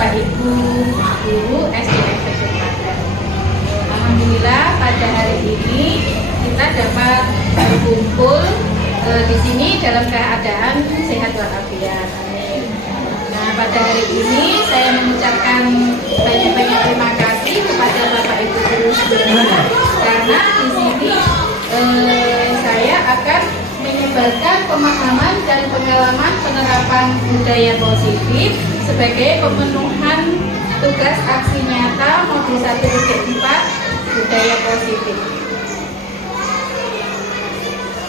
Bapak Ibu guru SD SMP Klaten. Alhamdulillah pada hari ini kita dapat berkumpul di sini dalam keadaan sehat walafiat. Amin. Nah, pada hari ini saya mengucapkan banyak-banyak terima kasih kepada Bapak Ibu guru semua karena di sini saya akan menyebarkan pemahaman dan pengalaman penerapan budaya positif sebagai pemenuhan tugas aksi nyata modul 1.4 budaya positif.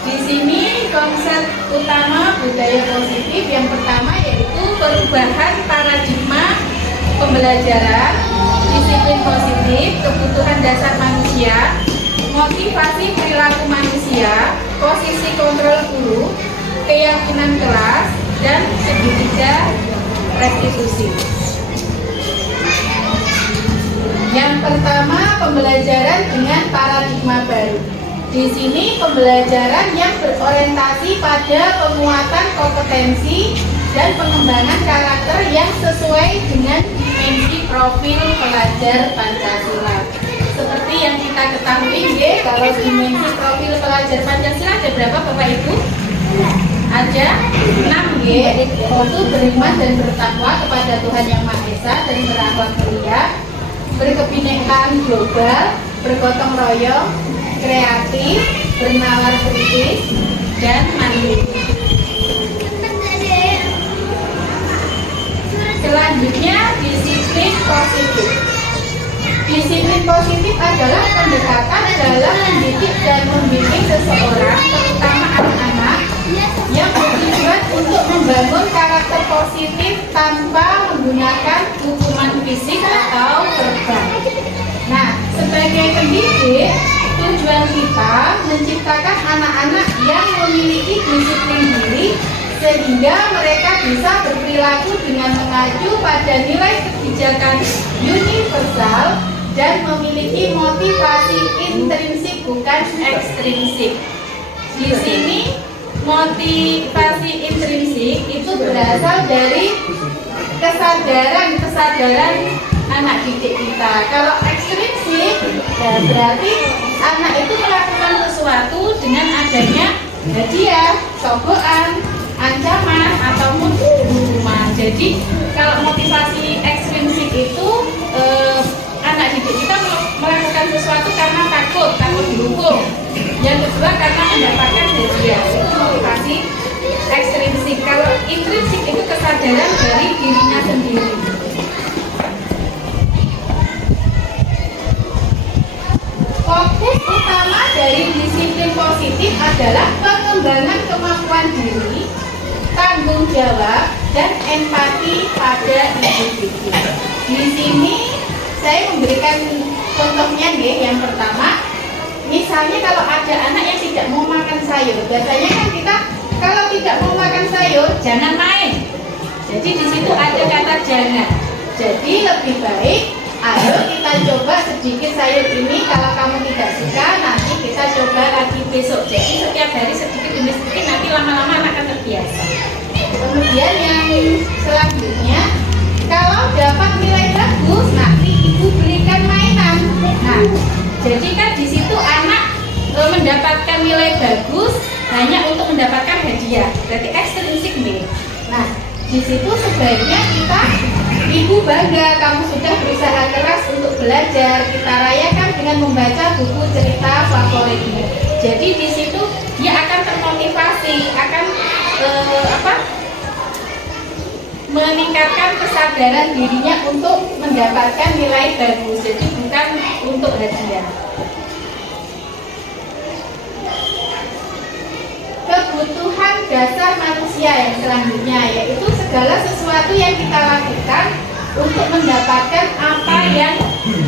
Di sini konsep utama budaya positif yang pertama yaitu perubahan paradigma pembelajaran, disiplin positif, kebutuhan dasar manusia, motivasi perilaku manusia, posisi kontrol guru, keyakinan kelas, dan segitiga restitusi. Yang pertama, pembelajaran dengan paradigma baru. Di sini pembelajaran yang berorientasi pada penguatan kompetensi dan pengembangan karakter yang sesuai dengan dimensi profil pelajar Pancasila. Seperti yang kita ketahui, kalau dimensi profil pelajar Pancasila ada berapa Bapak Ibu? Ada 6, yaitu beriman dan bertakwa kepada Tuhan Yang Maha Esa dan berakhlak mulia, berkebinekaan global, bergotong royong, kreatif, bernalar kritis, dan mandiri. Selanjutnya, disiplin positif. Disiplin positif adalah pendekatan dalam mendidik dan membimbing seseorang, terutama anak-anak, yang bertujuan untuk membangun karakter positif tanpa menggunakan hukuman fisik atau verbal. Nah, sebagai pendidik, tujuan kita menciptakan anak-anak yang memiliki disiplin diri sehingga mereka bisa berperilaku dengan mengacu pada nilai kebijakan universal dan memiliki motivasi intrinsik bukan ekstrinsik. Di sini motivasi intrinsik itu berasal dari kesadaran anak didik kita. Kalau ekstrinsik, ya berarti anak itu melakukan sesuatu dengan adanya hadiah, cokokan, ancaman, ataupun hukuman. Jadi kalau motivasi ekstrinsik itu anak didik kita melakukan sesuatu karena takut dihukum. Yang kedua karena mendapatkan hadiah, itu motivasi ekstrinsik. Kalau intrinsik itu kesadaran dari dirinya sendiri. Fokus utama dari disiplin positif adalah pengembangan kemampuan diri, tanggung jawab, dan empati pada individu. Di sini saya memberikan contohnya yang pertama, misalnya kalau ada anak yang tidak mau makan sayur, biasanya kan kita kalau tidak mau makan sayur jangan main. Jadi di situ ada kata jangan. Jadi lebih baik ayo kita coba sedikit sayur ini, kalau kamu tidak suka nanti kita coba lagi besok. Jadi setiap hari sedikit demi sedikit, nanti lama-lama anak akan terbiasa. Kemudian yang selanjutnya, kalau dapat nilai bagus nanti ibu belikan mainan. Nah, jadi kan di situ anak mendapatkan nilai bagus hanya untuk mendapatkan hadiah, berarti ekstrinsik nih. Nah, di situ sebaiknya ibu bangga kamu sudah berusaha keras untuk belajar, kita rayakan dengan membaca buku cerita favoritmu. Jadi di situ dia akan termotivasi, akan meningkatkan kesadaran dirinya untuk mendapatkan nilai bagus, jadi bukan untuk hadiah. Kebutuhan dasar manusia yang selanjutnya yaitu segala sesuatu yang kita lakukan untuk mendapatkan apa yang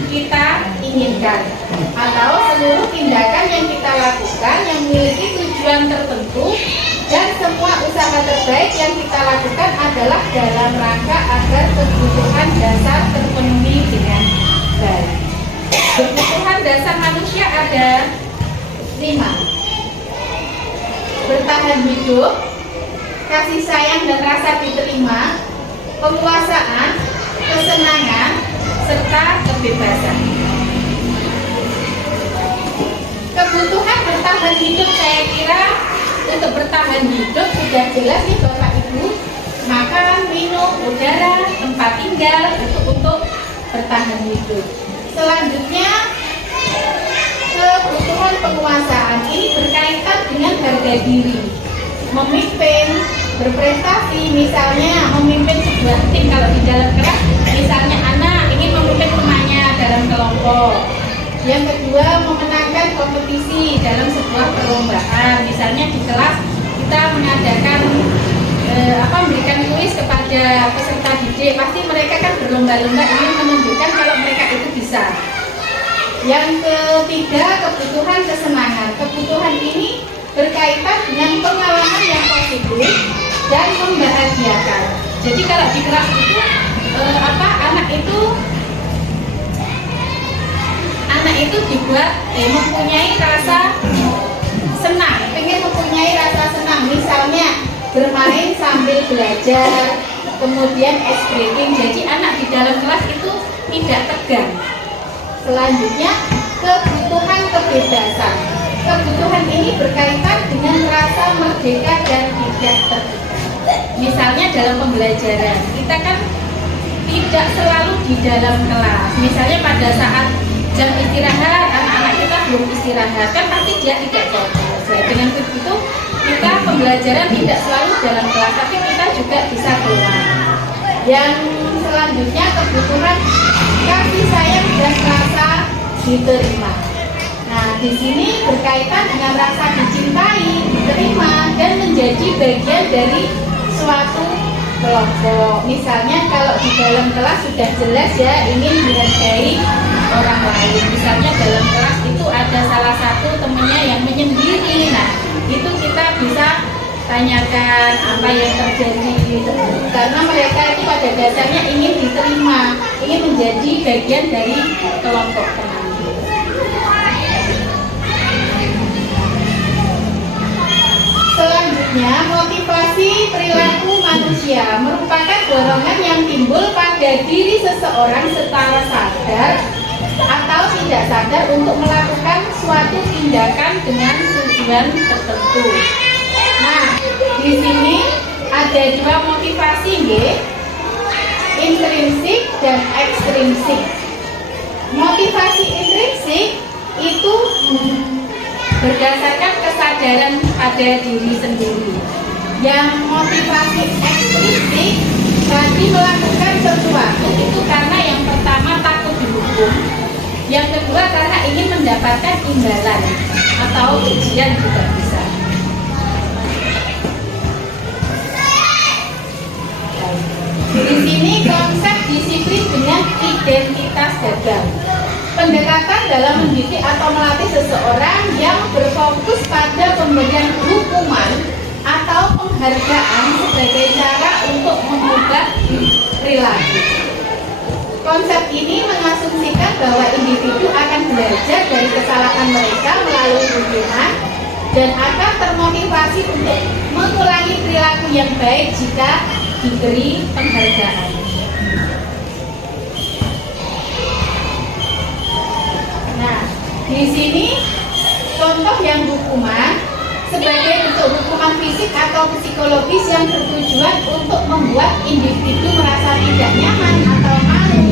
kita inginkan, atau seluruh tindakan yang kita lakukan yang memiliki tujuan tertentu, dan semua usaha terbaik yang kita lakukan adalah dalam rangka agar kebutuhan dasar terpenuhi dengan baik. Kebutuhan dasar manusia ada 5. Bertahan hidup, kasih sayang dan rasa diterima, penguasaan, kesenangan, serta kebebasan. Kebutuhan bertahan hidup, saya kira untuk bertahan hidup sudah jelas nih Bapak Ibu. Makan, minum, udara, tempat tinggal untuk bertahan hidup. Selanjutnya, kebutuhan penguasaan ini berkaitan dengan harga diri. Memimpin, berprestasi, misalnya memimpin sebuah tim. Kalau di dalam kelas, misalnya anak ingin memimpin temannya dalam kelompok. Yang kedua, memenangkan kompetisi dalam sebuah perlombaan. Misalnya di kelas kita mengadakan memberikan kuis kepada peserta didik, pasti mereka kan berlomba-lomba ingin menunjukkan kalau mereka itu bisa. Yang ketiga, kebutuhan kesenangan. Kebutuhan ini berkaitan dengan pengalaman yang positif dan membahagiakan. Jadi kalau di kelas itu anak itu dibuat mempunyai rasa senang, pengen mempunyai rasa senang, misalnya bermain sambil belajar, kemudian ice breaking. Jadi anak di dalam kelas itu tidak tegang. Selanjutnya, kebutuhan kebebasan. Kebutuhan ini berkaitan dengan rasa merdeka dan tidak tertekan. Misalnya dalam pembelajaran, kita kan tidak selalu di dalam kelas. Misalnya pada saat jam istirahat, anak-anak kita belum istirahat, kan pasti dia tidak fokus. Dengan begitu, kita pembelajaran tidak selalu dalam kelas, tapi kita juga bisa keluar. Yang selanjutnya, kebutuhan kasih sayang dan rasa diterima. Nah, di sini berkaitan dengan rasa dicintai, diterima, dan menjadi bagian dari suatu kelompok. Misalnya kalau di dalam kelas sudah jelas ya ingin dihargai orang lain. Misalnya dalam kelas itu ada salah satu temannya yang menyendiri. Nah, itu kita bisa tanyakan apa yang terjadi, karena mereka itu pada dasarnya ingin diterima, ingin menjadi bagian dari kelompok teman. Selanjutnya, motivasi perilaku manusia merupakan dorongan yang timbul pada diri seseorang secara sadar atau tidak sadar untuk melakukan suatu tindakan dengan tujuan tertentu. Nah, di sini ada dua motivasi, intrinsik dan ekstrinsik. Motivasi intrinsik itu berdasarkan kesadaran pada diri sendiri. Yang motivasi ekstrinsik tadi melakukan sesuatu itu karena yang pertama takut dihukum, yang kedua karena ingin mendapatkan imbalan atau ujian juga bisa. Di sini konsep disiplin dengan identitas gagal. Pendekatan dalam mendidik atau melatih seseorang yang berfokus pada pemberian hukuman atau penghargaan sebagai cara untuk mengubah perilaku. Konsep ini mengasumsikan bahwa individu akan belajar dari kesalahan mereka melalui hukuman dan akan termotivasi untuk mengulangi perilaku yang baik jika diberi penghargaan. Nah, di sini contoh yang hukuman sebagai bentuk hukuman fisik atau psikologis yang bertujuan untuk membuat individu merasa tidak nyaman atau malu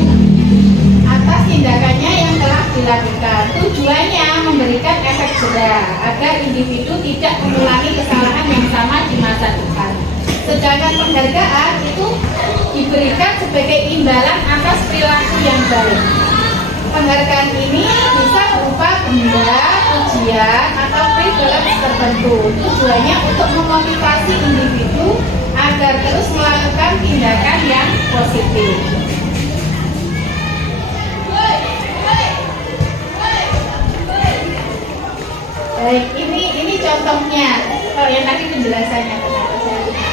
atas tindakannya yang telah dilakukan. Tujuannya memberikan efek jera agar individu tidak mengulangi kesalahan yang sama di masa depan. Sedangkan penghargaan itu diberikan sebagai imbalan atas perilaku yang baik. Penghargaan ini bisa berupa benda, ujian, atau privilege tertentu. Tujuannya untuk memotivasi individu agar terus melakukan tindakan yang positif. Baik, ini contohnya. Oh, yang tadi penjelasannya kenapa saya lupa.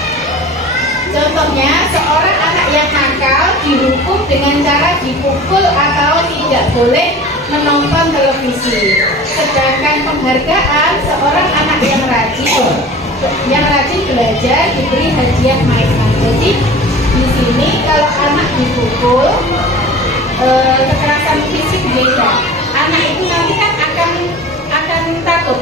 Contohnya, seorang anak yang nakal dihukum dengan cara dipukul atau tidak boleh menonton televisi. Sedangkan penghargaan, seorang anak yang rajin belajar diberi hadiah mainan. Jadi di sini kalau anak dipukul, kekerasan fisik beda. Anak itu nanti kan akan takut.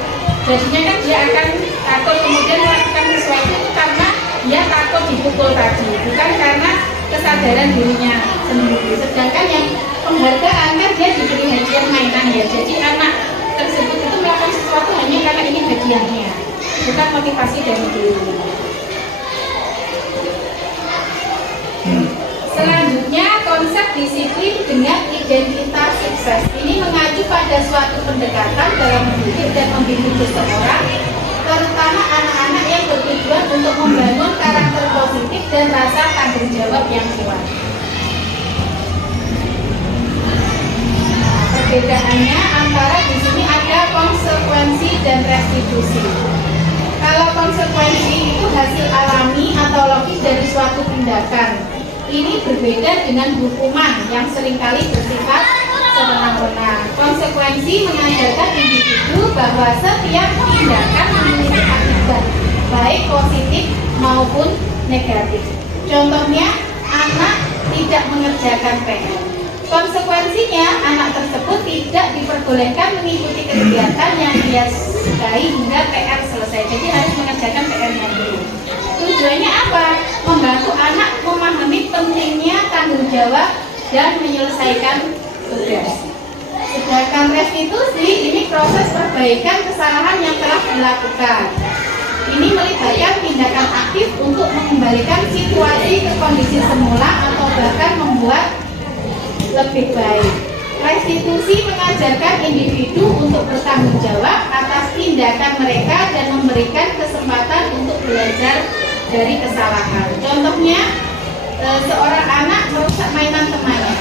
Jadinya kan dia akan takut kemudian melakukan sesuatu itu karena dia takut dipukul tadi, bukan karena kesadaran dirinya sendiri. Sedangkan yang penghargaan kan dia diberi hadiah mainan ya. Jadi anak tersebut itu melakukan sesuatu hanya karena ini hadiahnya, bukan motivasi dari diri. Selanjutnya, konsep disiplin dengan identitas sukses. Ini mengacu pada suatu pendekatan dalam mendidik dan membimbing seseorang, terutama anak-anak yang bertujuan untuk membangun karakter positif dan rasa tanggung jawab yang kuat. Perbedaannya antara di sini ada konsekuensi dan restitusi. Kalau konsekuensi itu hasil alami atau logis dari suatu tindakan. Ini berbeda dengan hukuman yang seringkali bersifat sewenang-wenang. Konsekuensi mengajarkan individu bahwa setiap tindakan memiliki akibat, baik positif maupun negatif. Contohnya, anak tidak mengerjakan PR. Konsekuensinya, anak tersebut tidak diperbolehkan mengikuti kegiatan yang dia sukai hingga PR selesai. Jadi harus mengerjakan PR-nya dulu. Tujuannya apa? Membantu anak memahami pentingnya tanggung jawab dan menyelesaikan tugas. Sedangkan restitusi ini proses perbaikan kesalahan yang telah dilakukan. Ini melibatkan tindakan aktif untuk mengembalikan situasi ke kondisi semula atau bahkan membuat lebih baik. Restitusi mengajarkan individu untuk bertanggung jawab atas tindakan mereka dan memberikan kesempatan untuk belajar dari kesalahan. Contohnya, seorang anak merusak mainan temannya.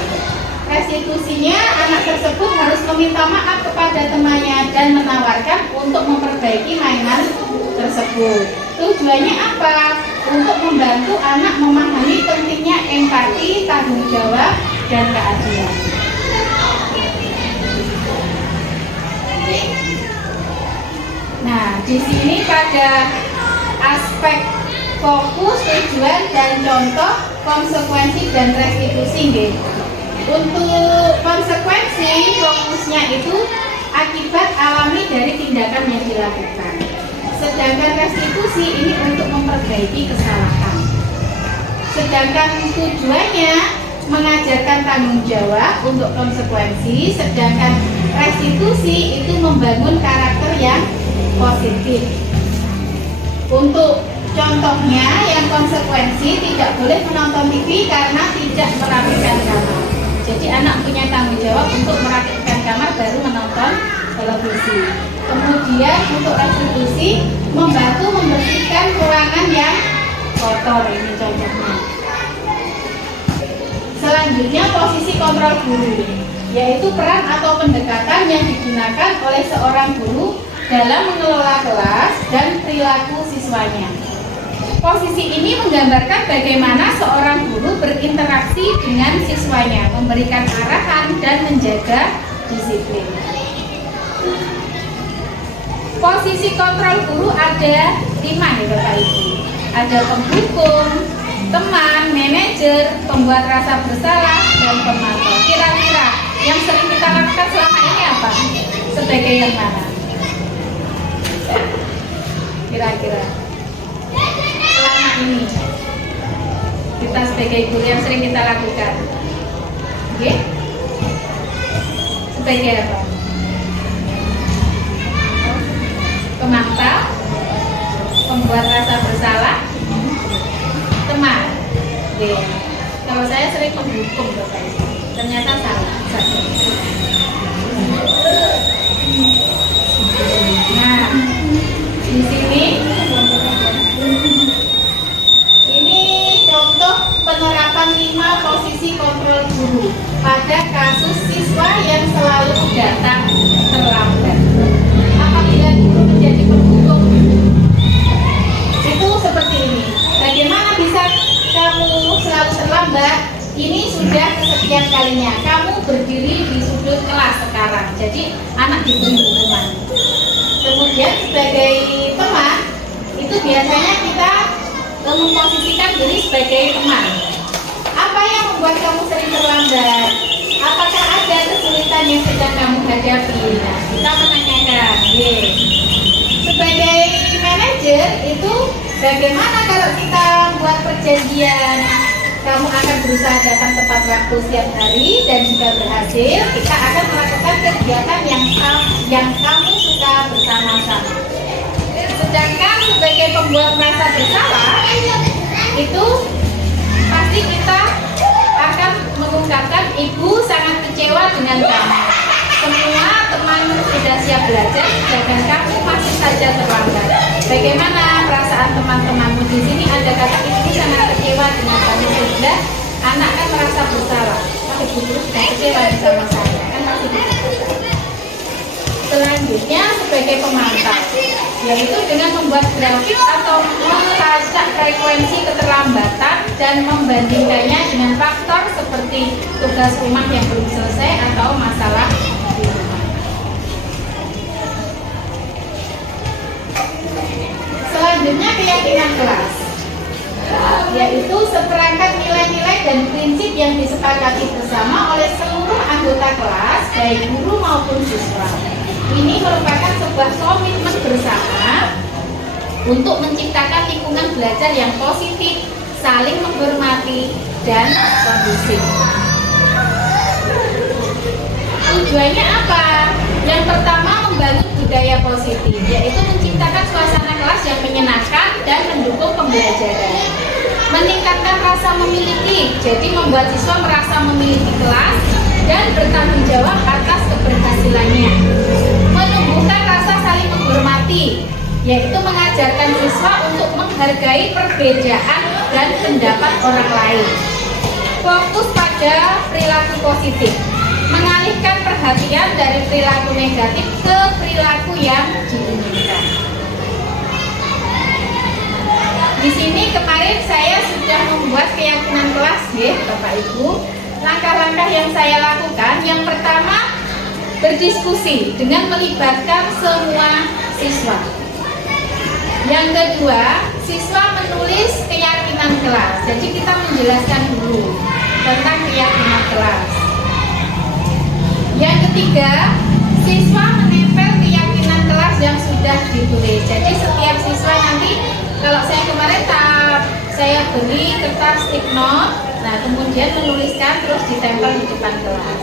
Restitusinya, anak tersebut harus meminta maaf kepada temannya dan menawarkan untuk memperbaiki mainan tersebut. Tujuannya apa? Untuk membantu anak memahami pentingnya empati, tanggung jawab, dan keadilan. Nah, di sini pada aspek fokus, tujuan, dan contoh, konsekuensi dan restitusi nggih. Untuk konsekuensi, fokusnya itu akibat alami dari tindakan yang dilakukan. Sedangkan restitusi ini untuk memperbaiki kesalahan. Sedangkan tujuannya mengajarkan tanggung jawab untuk konsekuensi, sedangkan restitusi itu membangun karakter yang positif. Untuk contohnya, yang konsekuensi tidak boleh menonton TV karena tidak merapikan kamar. Jadi anak punya tanggung jawab untuk merapikan kamar baru menonton televisi. Kemudian untuk restitusi, membantu membersihkan ruangan yang kotor, ini contohnya. Selanjutnya, posisi kontrol guru, yaitu peran atau pendekatan yang digunakan oleh seorang guru dalam mengelola kelas dan perilaku siswanya. Posisi ini menggambarkan bagaimana seorang guru berinteraksi dengan siswanya, memberikan arahan dan menjaga disiplin. Posisi kontrol guru ada 5 ya Bapak Ibu. Ada penghukum, teman, manajer, pembuat rasa bersalah, dan pemantau. Kira-kira yang sering kita lakukan selama ini apa? Sebagai yang mana? Kira-kira selama ini kita sebagai guru yang sering kita lakukan, oke? Sebagai apa? Pemantau, pembuat rasa bersalah, teman. Oke. Kalau saya sering menghukum, ternyata salah. Nah, di sini ini contoh penerapan 5 posisi kontrol guru pada kasus siswa yang selalu datang terlambat. Apabila guru menjadi penghukum, itu seperti ini. Bagaimana bisa kamu selalu terlambat? Ini sudah kesekian kalinya kamu berdiri di sudut kelas sekarang. Jadi anak diberi hukuman. Kemudian sebagai teman, itu biasanya kita memposisikan diri sebagai teman. membuat kamu sering terlambat? Apakah ada kesulitan yang sedang kamu hadapi? Nah, kita menanyakan. Sebagai manajer itu bagaimana kalau kita buat perjanjian? Kamu akan berusaha datang tepat waktu setiap hari dan jika berhasil, kita akan melakukan kegiatan yang kamu suka bersama-sama. Sedangkan sebagai pembuat merasa bersalah, itu pasti kita akan mengungkapkan ibu sangat kecewa dengan kamu. Semua teman sudah siap belajar, sedangkan kamu masih saja terlambat. Bagaimana perasaan teman-temanmu di sini? Ada kata ibu sangat kecewa dengan kamu sehingga anak kan merasa bersalah. Ibu sudah kecewa sama saya, kan masih begitu. Selanjutnya sebagai pemantau, yaitu dengan membuat grafik atau melacak frekuensi keterlambatan dan membandingkannya dengan faktor seperti tugas rumah yang belum selesai atau masalah di rumah. Selanjutnya keyakinan kelas, yaitu seperangkat nilai-nilai dan prinsip yang disepakati bersama oleh seluruh anggota kelas, baik guru maupun siswa. Ini merupakan sebuah komitmen bersama untuk menciptakan lingkungan belajar yang positif, saling menghormati, dan kondusif. Tujuannya apa? Yang pertama, membangun budaya positif, yaitu menciptakan suasana kelas yang menyenangkan dan mendukung pembelajaran. Meningkatkan rasa memiliki, jadi membuat siswa merasa memiliki kelas dan bertanggung jawab atas keberhasilannya. Menumbuhkan rasa saling menghormati, yaitu mengajarkan siswa untuk menghargai perbedaan dan pendapat orang lain. Fokus pada perilaku positif, mengalihkan perhatian dari perilaku negatif ke perilaku yang diinginkan. Di sini kemarin saya sudah membuat keyakinan kelas, ya, Bapak Ibu. Langkah-langkah yang saya lakukan, yang pertama, berdiskusi dengan melibatkan semua siswa. Yang kedua, siswa menulis keyakinan kelas. Jadi kita menjelaskan dulu tentang keyakinan kelas. Yang ketiga, siswa menempel keyakinan kelas yang sudah ditulis. Jadi setiap siswa nanti, kalau saya kemarin saya beli kertas stick note, nah kemudian menuliskan terus ditempel di depan kelas.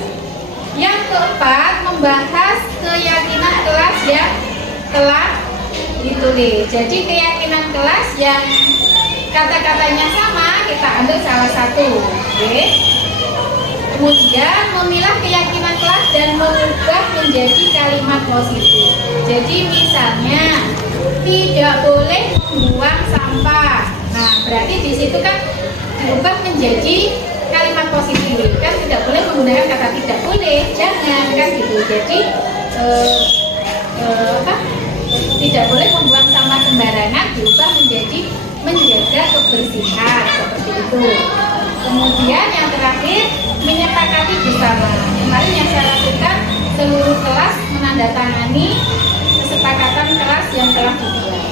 Yang keempat, membahas keyakinan kelas yang telah ditulis. Jadi keyakinan kelas yang kata-katanya sama, kita ambil salah satu. Oke. Kemudian memilah keyakinan kelas dan mengubah menjadi kalimat positif. Jadi misalnya, tidak boleh membuang sampah. Nah, berarti di situ kan diubah menjadi kalimat positif. Kan tidak boleh menggunakan kata tidak boleh, jangan, kan gitu. Jadi tidak boleh membuang sampah sembarangan, diubah menjadi menjaga kebersihan, seperti itu. Kemudian yang terakhir, menyepakati bersama. Kemarin yang saya lakukan, seluruh kelas menandatangani kesepakatan kelas yang telah dibuat.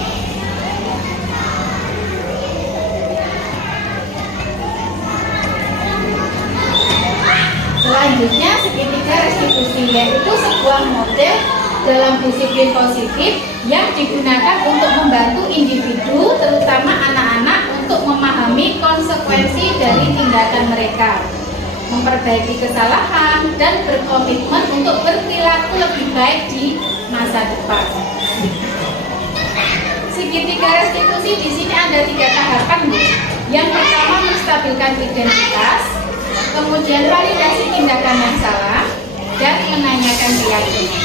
Selanjutnya, segitiga restitusi, yaitu sebuah model dalam disiplin positif yang digunakan untuk membantu individu, terutama anak-anak, untuk memahami konsekuensi dari tindakan mereka, memperbaiki kesalahan, dan berkomitmen untuk berperilaku lebih baik di masa depan. Segitiga restitusi di sini ada 3 tahapan, Bu. Yang pertama, menstabilkan identitas, kemudian validasi tindakan yang salah, dan menanyakan keyakinan.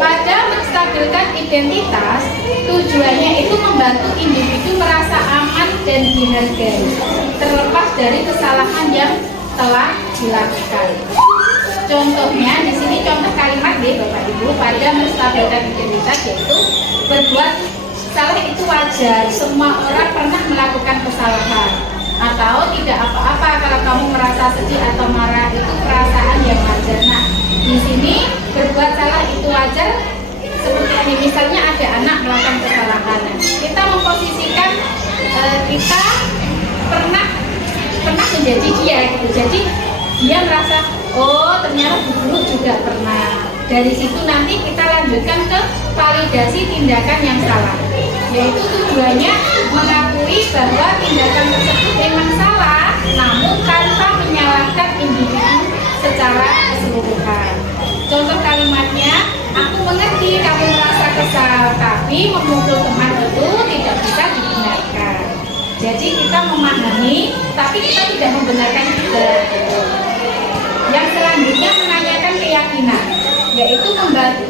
Pada menstabilkan identitas, tujuannya itu membantu individu merasa aman dan dihargai, terlepas dari kesalahan yang telah dilakukan. Contohnya di sini contoh kalimat deh Bapak Ibu, pada menstabilkan identitas, yaitu berbuat salah itu wajar, semua orang pernah melakukan kesalahan, atau tidak apa-apa kalau kamu merasa sedih atau marah, itu perasaan yang wajar. Nah, di sini berbuat salah itu wajar, seperti ini misalnya ada anak melakukan kesalahan, kita memposisikan tidak pernah. Dari situ nanti kita lanjutkan ke validasi tindakan yang salah, yaitu tujuannya mengakui bahwa tindakan tersebut memang salah, namun tanpa menyalahkan individu secara keseluruhan. Contoh kalimatnya, aku mengerti kamu merasa kesal, tapi memukul teman itu tidak bisa dibenarkan. Jadi kita memahami, tapi kita tidak membenarkan juga. Yang selanjutnya menanyakan keyakinan, yaitu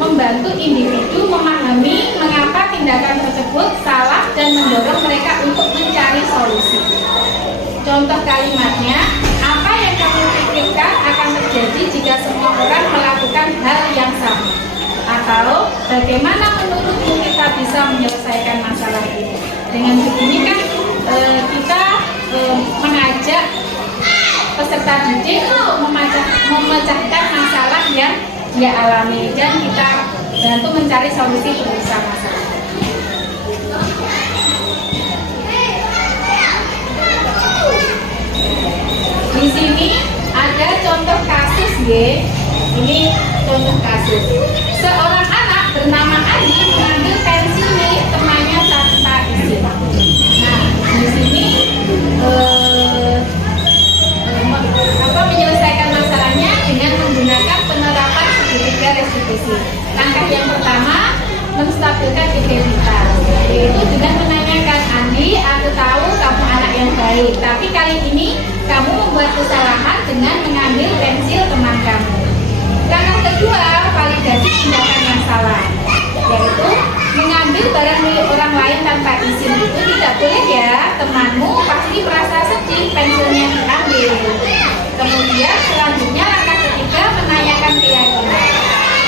membantu individu memahami mengapa tindakan tersebut salah dan mendorong mereka untuk mencari solusi. Contoh kalimatnya, apa yang kamu pikirkan akan terjadi jika semua orang melakukan hal yang sama? Atau bagaimana menurutmu kita bisa menyelesaikan masalah ini? Dengan begini kan kita mengajak peserta didik untuk memecahkan masalah yang dia alami dan kita bantu mencari solusi penyelesaian masalah. Di sini ada contoh kasus ya. Ini contoh kasus. Seorang anak bernama Adi mengambil pensil milik temannya tanpa izin. Nah, di sini menyelesaikan masalahnya dengan menggunakan penerapan segitiga restitusi. Langkah yang pertama, menstabilkan identitas, yaitu dengan menanyakan, Andi, aku tahu kamu anak yang baik, tapi kali ini kamu membuat kesalahan dengan mengambil pensil teman kamu. Langkah kedua, validasi tindakan yang salah, yaitu mengambil barang milik orang lain tanpa izin itu tidak boleh ya, temanmu pasti merasa sedih pensilnya diambil. Kemudian selanjutnya langkah ketiga, menanyakan keyakinan.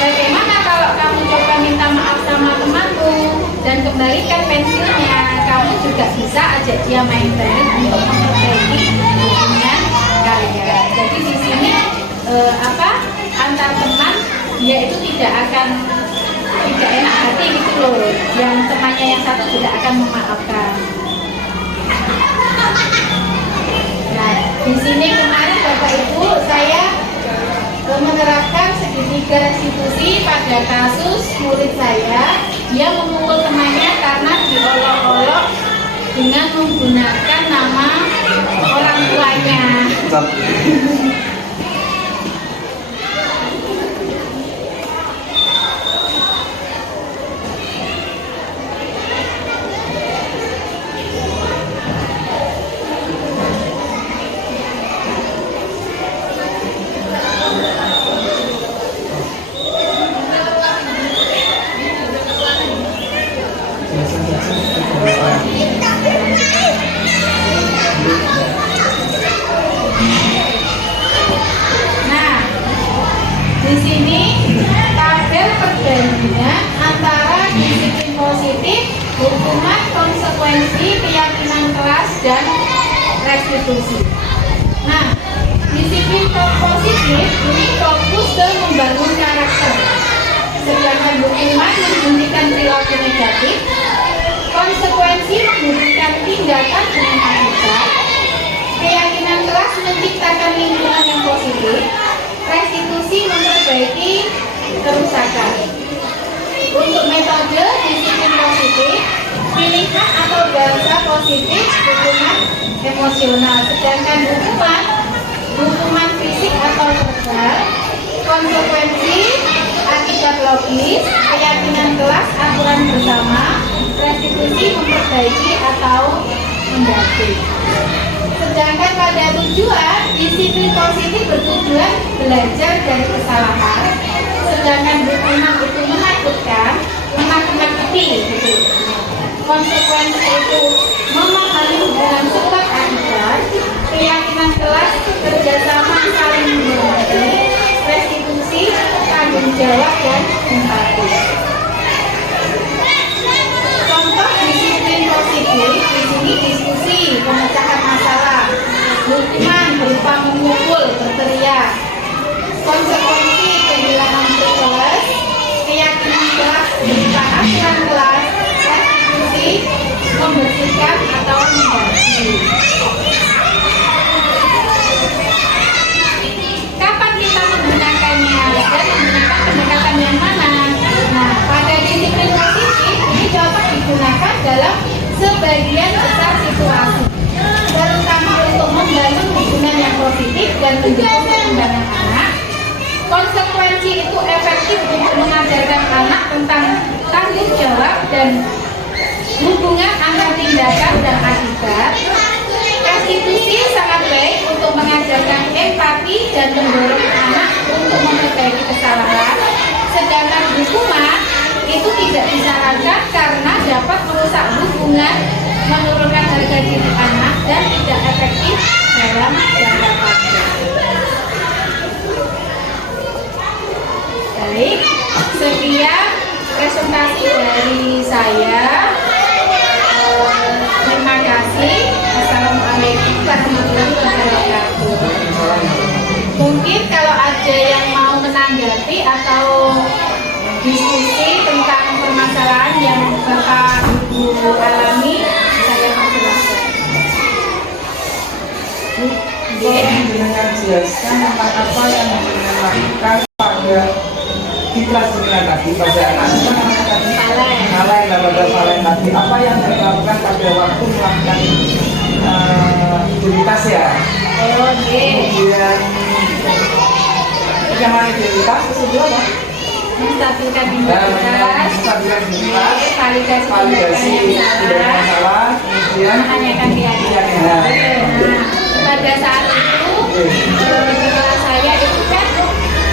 Bagaimana kalau kamu coba minta maaf sama temanmu dan kembalikan pensilnya? Kamu juga bisa ajak dia main bareng untuk memperbaiki hubungan kalian. Jadi di sini antar teman dia itu tidak enak hati gitu loh. Yang temannya yang satu tidak akan memaafkan. Nah, di sini kemarin Bapak Ibu saya menerapkan segitiga restitusi pada kasus murid saya. Dia memukul temannya karena diolok-olok dengan menggunakan nama orang tuanya. Nah, di sini tabel perbandingan antara disiplin positif, hukuman, konsekuensi, keyakinan kelas, dan restitusi. Nah, disiplin positif ini fokus ke membangun karakter, sedangkan hukuman menghentikan perilaku negatif, konsekuensi menghentikan tindakan dengan akibat, keyakinan kelas menciptakan lingkungan yang positif, restitusi memperbaiki kerusakan. Untuk metode disiplin positif, pilihan atau bahasa positif, hukuman emosional, sedangkan hukuman fisik atau verbal, konsekuensi, akibat logis, keyakinan kelas, aturan bersama, restitusi memperbaiki atau mengganti. Sedangkan pada tujuan, disiplin positif bertujuan belajar dari kesalahan, sedangkan hukuman itu menakutkan, menakut-nakuti gitu. Konsekuensi itu memahami hubungan sebab akibat, keyakinan kelas, kerjasama saling mengerti, restitusi, tanggung jawab dan empati. Contoh disiplin positif di sini diskusi, pemecahan masalah, hukuman berupa memukul, berteriak, konsekuensi kehilangan tugas, keyakinan kelas berupa aturan kelas, restitusi, membersihkan atau mengganti. Kapan kita menggunakannya dan dan mendorong anak untuk memperbaiki kesalahan, sedangkan hukuman itu tidak disarankan karena dapat merusak hubungan, menurunkan harga diri anak, dan tidak efektif dalam jangka panjang. Baik, sekian presentasi dari saya. Terima kasih. Assalamualaikum warahmatullahi wabarakatuh. Mungkin kalau ada yang mau menanggapi atau diskusi tentang permasalahan yang Bapak Ibu alami, saya persilahkan. Dengan jelaskan tentang apa yang dilakukan pada di kelas 9 tadi pada anak-anak tadi Valen tadi, apa yang dilakukan pada waktu melakukan identitas ya. Kemudian yang mana identitas tersebut apa? Menstabilkan identitas, validasi tidak masalah, kemudian menanyakan keyakinan. Pada saat itu di kelas saya itu kan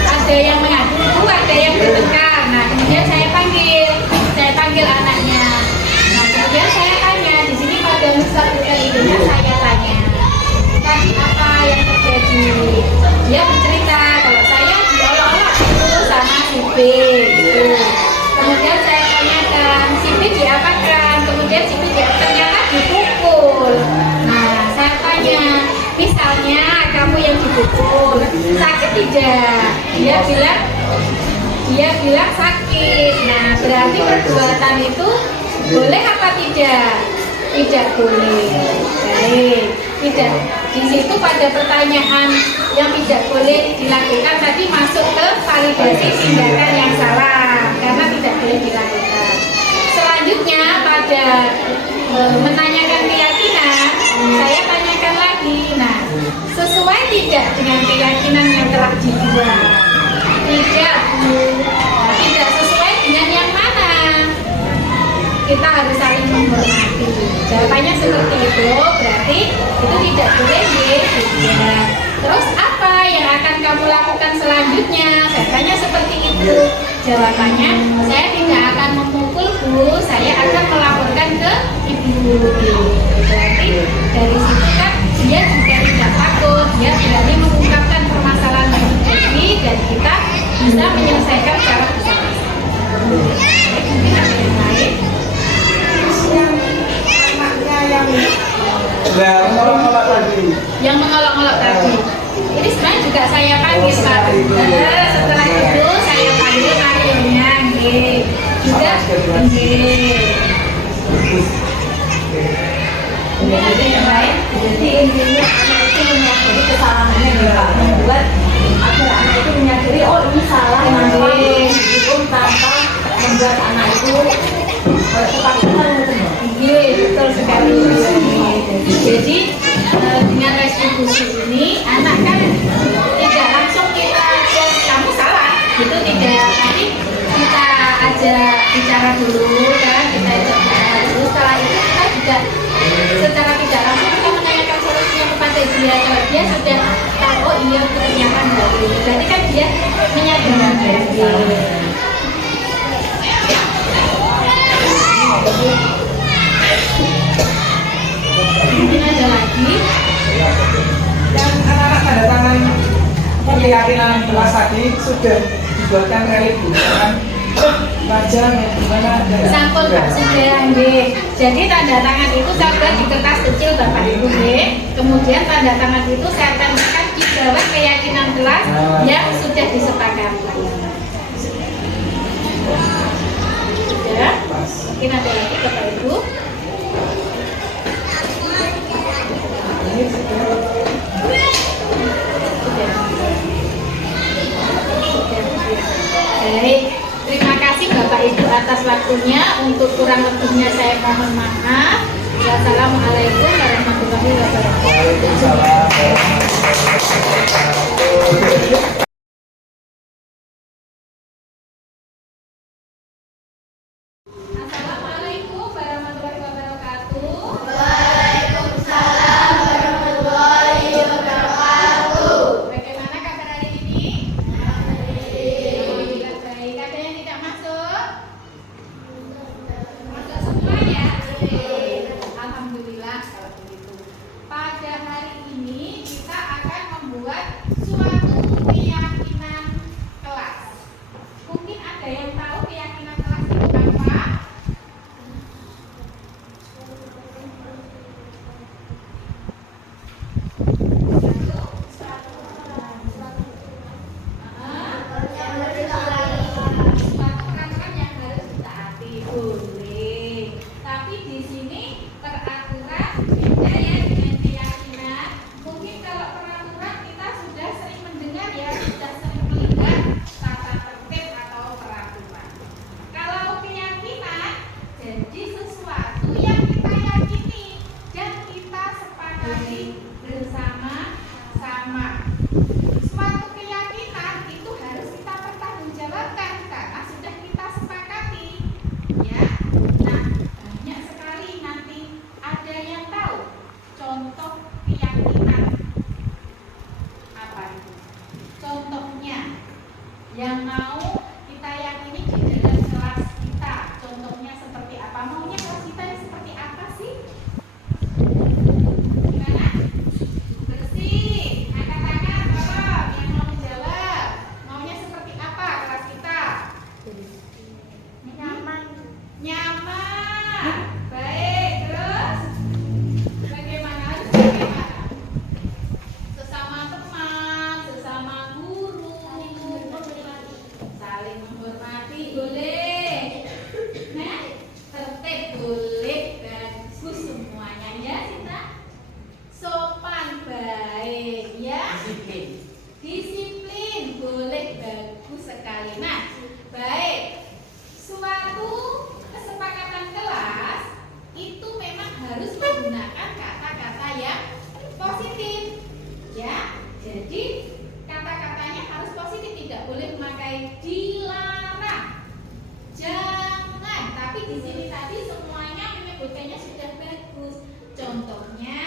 ada yang mengadu, ada yang bertengkar. Nah, kemudian saya panggil anaknya. Nah, kemudian saya tanya, di sini pada menstabilkan identitas saya tanya, tadi apa yang terjadi? Dia bercerita kalau saya diolok-olok itu sama si B gitu. Kemudian saya tanyakan, si B diapakan? Kemudian si B ternyata dipukul. Nah, saya tanya, misalnya kamu yang dipukul, sakit tidak? Dia bilang sakit. Nah, berarti perbuatan itu boleh apa tidak? Tidak boleh. Baik, tidak. Di situ pada pertanyaan yang tidak boleh dilakukan tadi masuk ke validasi tindakan yang salah karena tidak boleh dilakukan. Selanjutnya pada menanyakan keyakinan, saya tanyakan lagi. Nah, sesuai tidak dengan keyakinan yang telah dibuat? Tidak, tidak sesuai dengan yang mana? Kita harus saling menghormati. Jawabannya seperti itu, berarti itu tidak boleh tidak. Terus apa yang akan kamu lakukan selanjutnya? Saya tanya seperti itu. Jawabannya, saya tidak akan memukul Bu, saya akan melaporkan ke Ibu. Berarti dari situ kan dia juga tidak takut, dia berani mengungkapkan permasalahan yang terjadi dan kita bisa menyelesaikan secara bersama-sama. Mungkin ada yang lain? Mengolok-olok tadi. Yang mengolok-olok tadi. Ini sebenarnya juga saya panggil Pak. Setelah itu saya panggil ayahnya, juga Ini ada yang lain. Jadi intinya anak itu menyadari kesalahannya ya Pak, membuat agar anak itu menyadari oh ini salah meskipun tanpa membuat anak itu ketakutan gitu. Iya, betul sekali. Jadi dengan restitusi ini anak kan tidak langsung kita kamu salah, itu tidak, tapi kita ajak bicara dulu kan, kita ajak bicara dulu. Setelah itu kita juga secara tidak langsung kita menanyakan solusinya kepada dia. Kalau dia sudah tahu oh iya ternyata enggak, berarti kan dia menyadari. Mungkin ada lagi Yang anak-anak tanda tangan keyakinan kelas tadi sudah dibuatkan relik kan baca gimana sampun Pak sudah nggih. Jadi tanda tangan itu saya buat di kertas kecil Bapak Ibu nggih. Kemudian tanda tangan itu saya tempelkan di bawah keyakinan kelas yang sudah disepakati. Sudah? Mungkin ada lagi Bapak Ibu. Baik, terima kasih Bapak Ibu atas waktunya. Untuk kurang lebihnya saya mohon maaf. Wassalamualaikum warahmatullahi wabarakatuh. Bagaimana Mungkin ada yang tahu keyakinan kelas itu apa? Suatu peraturan yang harus ditaati, boleh. Tapi di sini peraturan beda ya dengan keyakinan. Mungkin kalau peraturan kita sudah sering mendengar ya, sudah sering melihat tata tertib atau peraturan. Kalau keyakinan, jadi sesuatu yang kita yakini dan kita sepakati bersama-sama. Suatu keyakinan itu harus kita pertanggungjawabkan karena sudah kita sepakati, ya. Nah, banyak sekali nanti ada yang tahu contoh keyakinan apa itu. Contohnya yang mau kita yakini di dalam kelas kita. Contohnya seperti apa? Maunya kelas kita ini seperti apa sih? Gimana? Bersih. Angkat tangan, tolong. Yang mau menjawab. Maunya seperti apa kelas kita? Nyaman. Nyaman. Baik. Terus bagaimana? Harus bagaimana? Sesama teman, sesama guru, saling menghormati, boleh. Nah, tertib boleh, bagus semuanya ya kita. Sopan baik ya. Disiplin boleh, bagus sekali. Nah, baik. Suatu kesepakatan kelas itu memang harus menggunakan kata-kata yang positif, ya. Jadi kata-katanya harus positif, tidak boleh memakai dilarang, jangan. Tapi di sini tadi semuanya menyebutkannya sudah bagus. Contohnya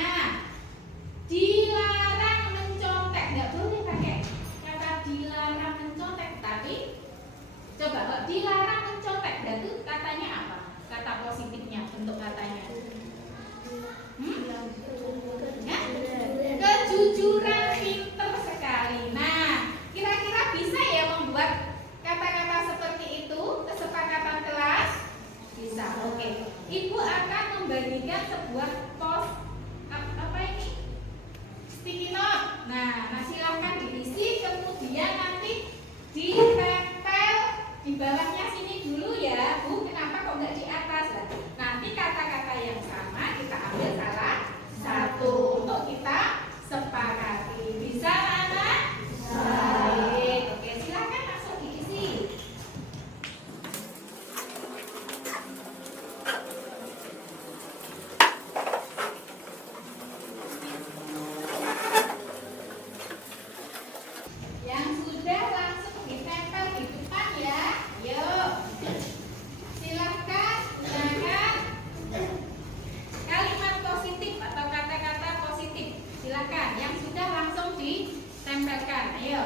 dilarang mencontek, nggak boleh pakai kata dilarang mencontek. Tapi coba kalau dilarang mencontek, berarti katanya apa? Kata positifnya, bentuk katanya. Ya? Kejujuran, pinter sekali. Nah, kira-kira bisa ya membuat kata-kata seperti itu, kesepakatan kelas? Bisa, oke. Ibu akan membagikan sebuah apa ini? Sticky note. Nah, silahkan diisi, kemudian nanti ditempel di bawahnya sini dulu ya, Bu. Kenapa kok nggak di atas? Nah, nanti kata-kata yang sama kita ambil salah satu untuk kita sepakati. Bisa, anak? Baik. Oke, silakan langsung diisi. Yang sudah langsung ditempel di depan ya. Yuk. Silakan gunakan kalimat positif atau kata-kata positif. Silakan yang sudah langsung ditempelkan. Ayo.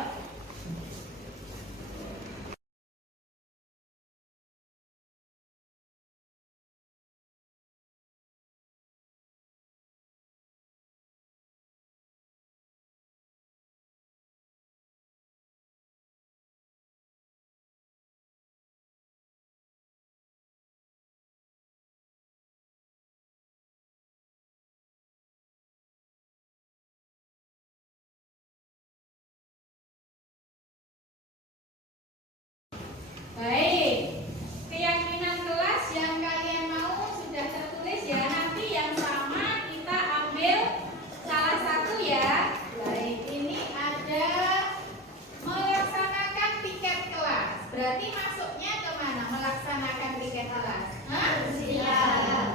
Baik, keyakinan kelas yang kalian mau sudah tertulis ya. Nanti yang sama kita ambil salah satu ya. Baik, ini ada melaksanakan piket kelas. Berarti masuknya kemana? Melaksanakan piket kelas. Hah?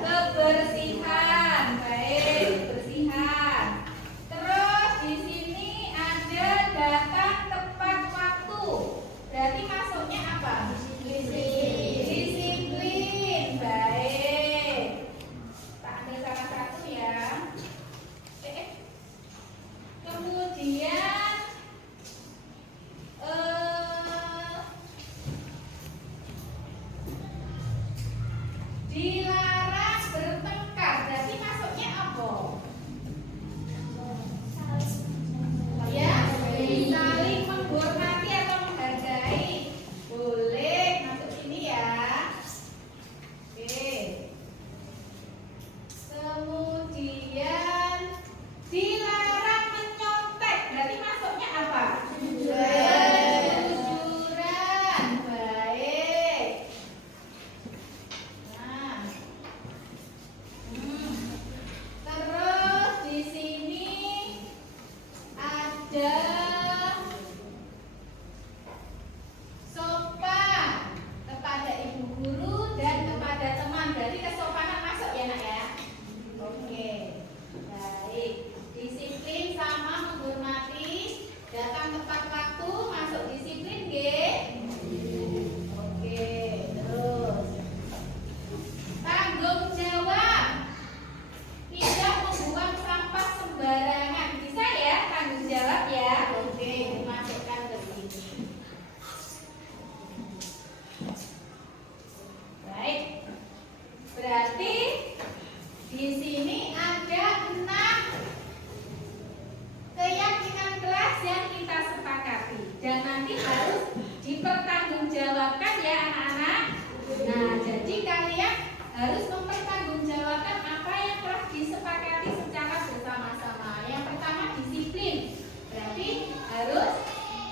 Kebersihan. Baik, kebersihan. Terus di sini ada datang tepat waktu. Berarti masuknya apa? Disiplin. Baik. Kita ambil salah satu ya. Kemudian dilarang bertengkar. Berarti Nah, jadi kalian harus mempertanggungjawabkan apa yang telah disepakati secara bersama-sama. Yang pertama disiplin, berarti harus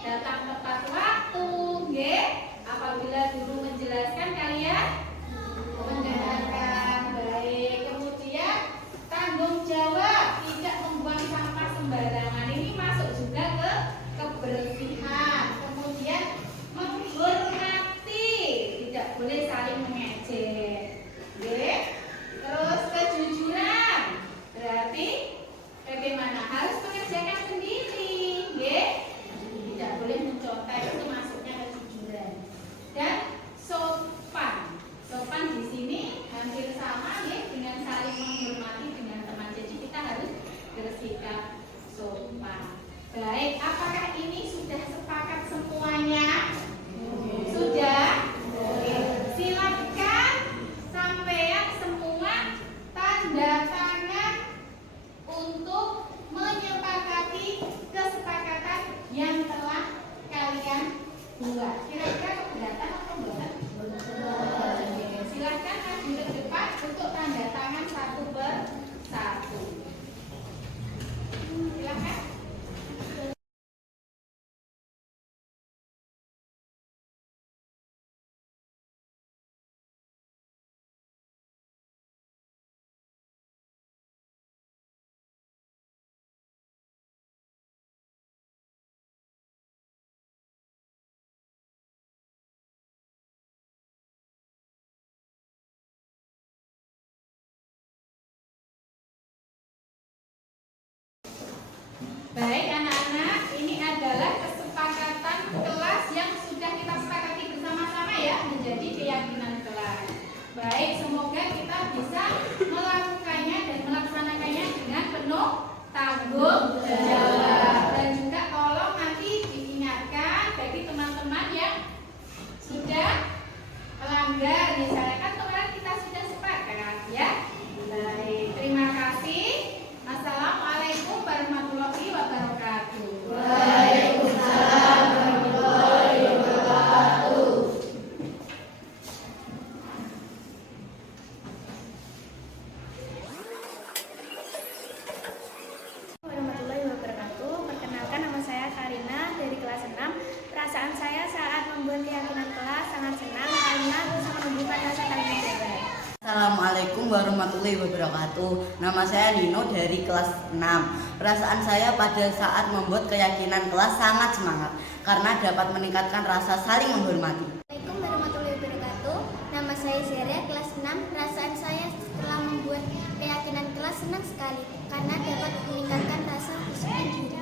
datang tepat waktu, nggih. Apabila guru menjelaskan kalian mendengarkan baik. Kemudian tanggung jawab, tidak membuang sampah sembarangan. Ini masuk juga ke kebersihan. Kemudian menghormati, tidak boleh saling mengejek. Oke. Terus kejujuran, berarti bagaimana? Harus mengerjakan sendiri, oke? Tidak boleh mencontek, itu masuknya kejujuran. Dan sopan. Sopan di sini hampir sama ya dengan saling menghormati dengan teman. Jadi kita harus bersikap sopan. Baik, apakah ini sudah sepakat semuanya? Sudah? Silakan sampean semua tanda tangan untuk menyepakati kesepakatan yang telah kalian buat. Kira-kira keberatan atau enggak? Silakan maju ke depan untuk tanda tangan satu per satu. Silakan. Baik anak-anak, ini adalah kesepakatan kelas yang sudah kita sepakati bersama-sama ya, menjadi keyakinan kelas. Baik, semoga kita bisa melakukannya dan melaksanakannya dengan penuh tanggung jawab. Dan juga tolong nanti diingatkan bagi teman-teman yang sudah melanggar, misalnya kan kemarin kita sudah sepakat ya. Baik, terima kasih. Assalamualaikum warahmatullahi wabarakatuh. Waalaikumsalam warahmatullahi wabarakatuh. Warahmatullahi wabarakatuh. Perkenalkan, nama saya Karina dari kelas 6. Perasaan saya saat membuat keyakinan kelas sangat senang karena bisa menumbuhkan rasa tanggung jawab. Assalamualaikum warahmatullahi wabarakatuh. Nama saya Nino dari kelas 6. Perasaan saya pada saat membuat keyakinan kelas sangat semangat karena dapat meningkatkan rasa saling menghormati. Assalamualaikum warahmatullahi wabarakatuh. Nama saya Zara, kelas 6. Perasaan saya setelah membuat keyakinan kelas senang sekali karena dapat meningkatkan rasa disiplin diri.